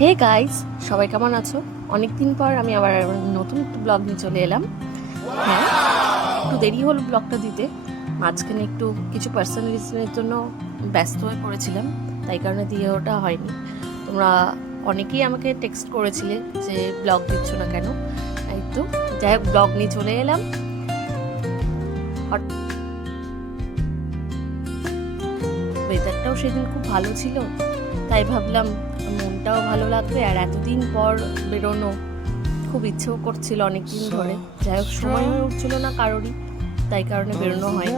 Hey guys, সবাই কেমন আছো? অনেক দিন পর আমি আবার নতুন একটা ব্লগ নিয়ে চলে এলাম। হ্যাঁ, একটু দেরি হলো ব্লগটা দিতে। মাঝখানে একটু কিছু পার্সোনাল রিজনের জন্য ব্যস্ত হয়ে পড়েছিলাম, তাই কারণে দিয়ে ওটা হয়নি। তোমরা অনেকেই আমাকে টেক্সট করেছিলে যে ব্লগ দিচ্ছ না কেন। এই তো যাই হোক, ব্লগ নিয়ে চলে এলাম। ওয়েদারটাও সেদিন খুব ভালো ছিল, তাই ভাবলাম মনটাও ভালো লাগবে, আর এতদিন পর বেরোনো খুব ইচ্ছেও করছিল অনেক দিন ধরে। যাই হোক, সময় হয়ে উঠছিল না কারোরই, তাই কারণে বেরোনো হয়নি।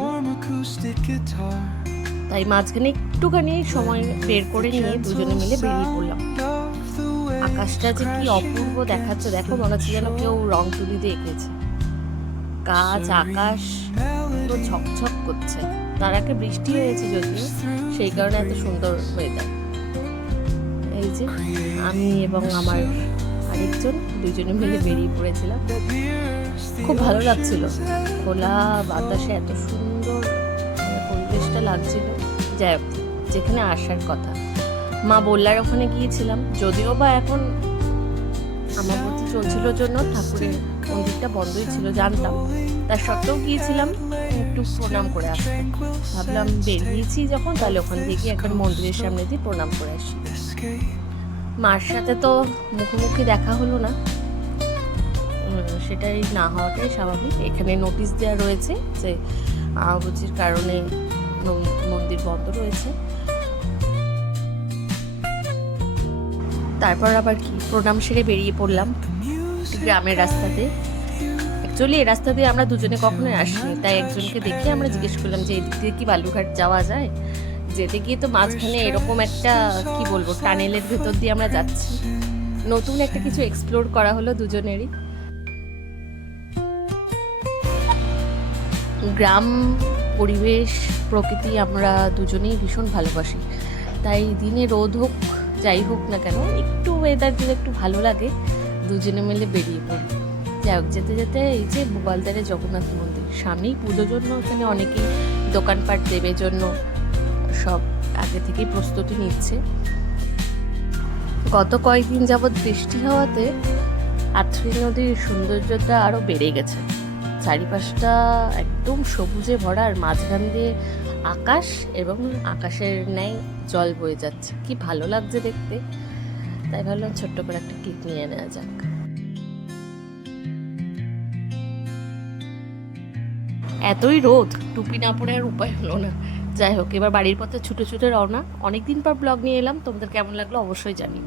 তাই মাঝখানে একটুখানি সময় বের করে নিয়ে দুজনে মিলে বেরিয়ে পড়লাম। আকাশটা যে কি অপূর্ব দেখাচ্ছে, দেখো, মনে হচ্ছে যেন কেউ রং তুলি দিয়ে এঁকেছে। গাছ, আকাশ পুরো ঝকঝক করছে। তার আগে বৃষ্টি হয়েছে যদিও, সেই কারণে এত সুন্দর ওয়েদার। এই যে আমি এবং আমার আরেকজন দুজনে মিলে বেরিয়ে পড়েছিলাম। খুব ভালো লাগছিল, খোলা বাতাসে এত সুন্দর পরিবেশটা লাগছিল। যাই হোক, যেখানে আসার কথা, মা বললার ওখানে গিয়েছিলাম। যদিও বা এখন আমাবতী চলছিল জন্য ঠাকুরের মন্দিরটা বন্ধই ছিল, জানতাম। তার সত্ত্বেও গিয়েছিলাম একটু প্রণাম করে আসতে। ভাবলাম বেরিয়েছি যখন, তাহলে ওখান থেকে একবার মন্দিরের সামনে দিয়ে প্রণাম করে আসি। মার সাথে তো মুখোমুখি দেখা হলো না, সেটাই না হওয়াটাই স্বাভাবিক। এখানে নোটিশ দেওয়া রয়েছে যে আমাবতীর কারণে মন্দির বন্ধ রয়েছে। তারপর আবার কি, প্রণাম সেরে বেরিয়ে পড়লাম গ্রামের রাস্তাতে। অ্যাকচুয়ালি এই রাস্তা দিয়ে আমরা দুজনে কখনোই আসিনি, তাই একজনকে দেখে আমরা জিজ্ঞেস করলাম যে এদিক দিয়ে কি বালুরঘাট যাওয়া যায়। যেতে গিয়ে তো মাঝখানে এরকম একটা, কি বলবো, টানেলের ভেতর দিয়ে আমরা যাচ্ছি। নতুন একটা কিছু এক্সপ্লোর করা হলো দুজনেরই। গ্রাম, পরিবেশ, প্রকৃতি আমরা দুজনেই ভীষণ ভালোবাসি, তাই দিনে রোদ হোক যাই হোক না কেন, একটু ওয়েদার দিলে একটু ভালো লাগে, দুজনে মিলে বেরিয়ে পড়ি। যাই হোক, যেতে যেতে এই যে বুবালদারে জগন্নাথ মন্দির, সামনেই পুজোর জন্য ওখানে অনেকেই দোকানপাট দেবের জন্য সব আগে থেকেই প্রস্তুতি নিচ্ছে। গত কয়েকদিন যাবৎ বৃষ্টি হওয়াতে আত্রি নদীর সৌন্দর্যটা আরও বেড়ে গেছে। চারিপাশটা একদম সবুজে ভরা, আর মাঝখান দিয়ে আকাশ, এবং আকাশের ন্যায় জল বয়ে যাচ্ছে। কি ভালো লাগছে দেখতে, তাই ভাবলাম ছোট্ট করে একটা ক্লিপ নিয়ে নেওয়া যাক। এতই রোদ, টুপি না পরে আর উপায় হলো না। যাই হোক, এবার বাড়ির পথে ছুটে ছুটে রওনা। অনেকদিন পর ব্লগ নিয়ে এলাম, তোমাদের কেমন লাগলো অবশ্যই জানিও।